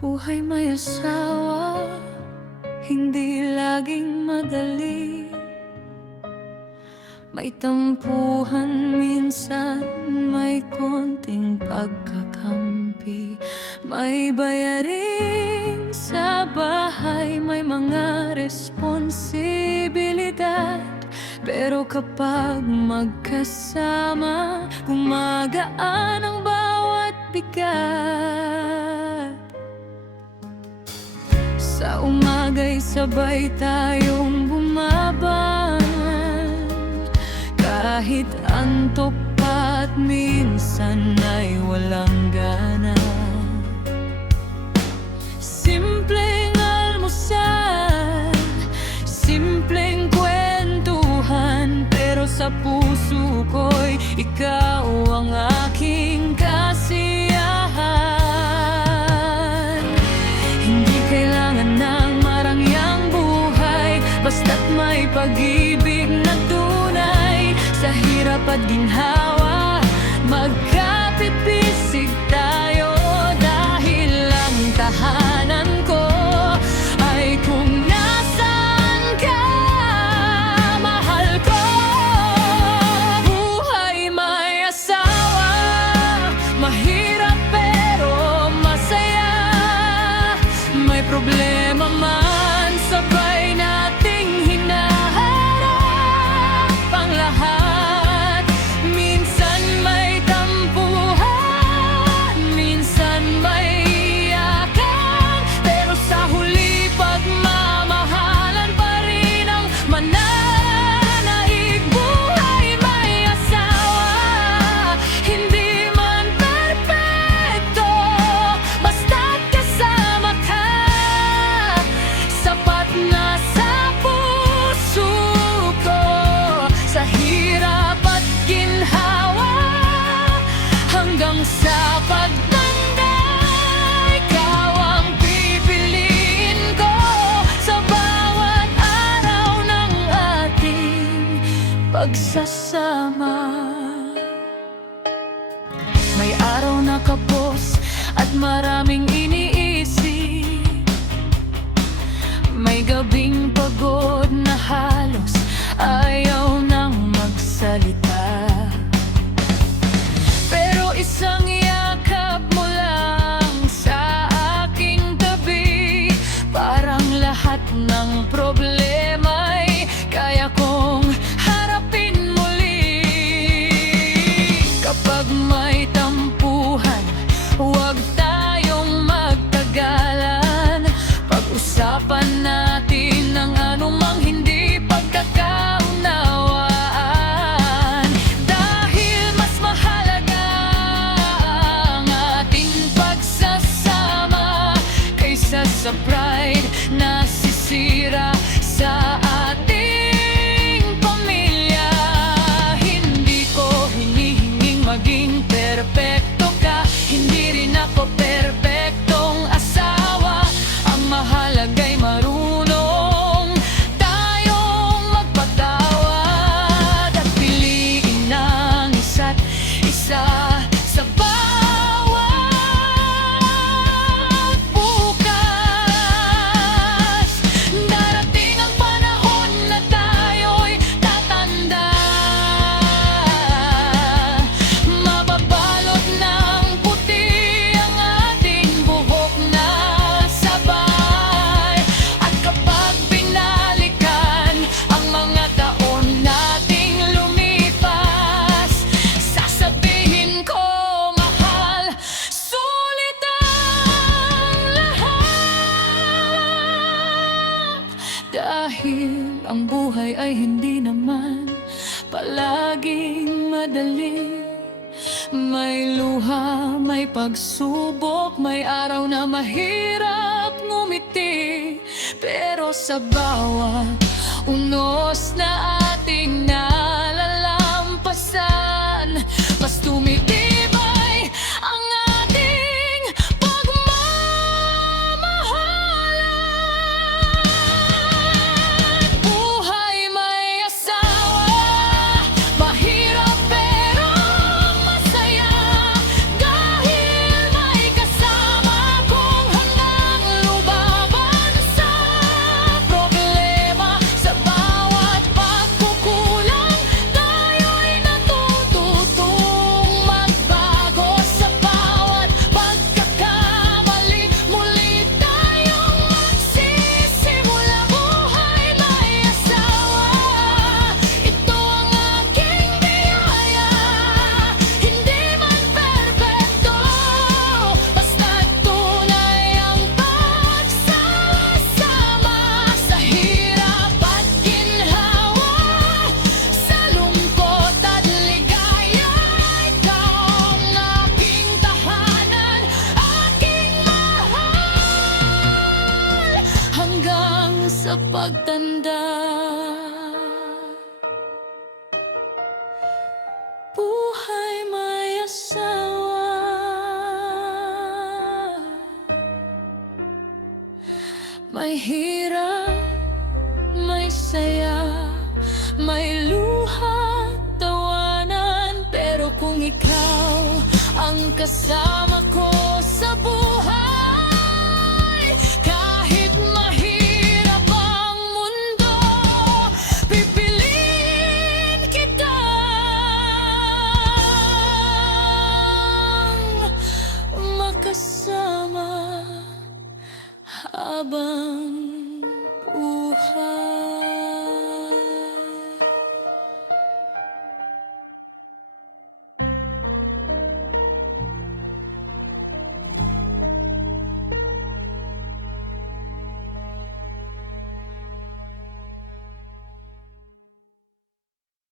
Buhay may asawa, hindi laging madali. May tampuhan minsan, may konting pagkakampi. May bayarin sa bahay, may mga responsibilidad. Pero kapag magkasama, gumagaan ang bawat bigat. Sa umaga'y sabay tayong bumabangon, kahit antok pa at minsan ay walang gana. Simpleng almusal, simpleng kwentuhan, pero sa puso ko'y ikaw ang aking kasiyahan. Hindi kailangan ng marangyang buhay, basta't may pag-ibig na tunay. Sa hirap at ginhawa, magkapit-bisig tayo. Dahil ang tahanan ko ay kung nasaan ka, mahal ko. Buhay may asawa, mahirap pero masaya. May problema man, sabay nating hinaharap ang lahat. Minsan may tampuhan, minsan may iyakan, pero sa huli pagmamahalan pa rin ang mananaig. Buhay may asawa, hindi man perpekto, basta't kasama ka. Sapat na sa puso ko, sa hirap at ginhawa, hanggang sa pagtanda, ikaw ang pipiliin ko. Sa bawat araw ng ating pagsasama, may araw na kapos at maraming iniisip. May gabing pagod na halos ayaw nang magsalita. Pero isang yakap mo lang sa aking tabi, parang lahat ng problema'y kaya kong harapin muli. Kapag may tampuhan, huwag tayong magtagalan. Pag-usapan natin ang anumang hindi pagkakaunawaan. Dahil mas mahalaga ang ating pagsasama kaysa sa pride na sisira sa ating pamilya. Hindi ko hinihinging maging perpekto ka, hindi rin ako perpektong asawa. Ang mahalaga'y marunong tayong magpatawad at piliin ang isa't isa sa bawat bukas. Darating ang panahon na tayo'y tatanda, mababalot ng puti ang ating buhok na sabay. At kapag binalikan ang mga taon nating lumipas, sasabihin ko, mahal, sulit ang lahat. Dahil ang buhay ay hindi naman palaging madali. May luha, may pagsubok, may araw na mahirap ngumiti. Pero sa bawat unos na ating nalalampasan, mas tumitibay ang ating pagmamahalan. Buhay may asawa, mahirap pero masaya. Dahil may kasama kong handa sa pagtanda. Buhay may asawa, may hirap, may saya, may luha, tawanan. Pero kung ikaw ang kasama ko sa buhay, kahit mahirap ang mundo, pipiliin kitang makasama habang buhay.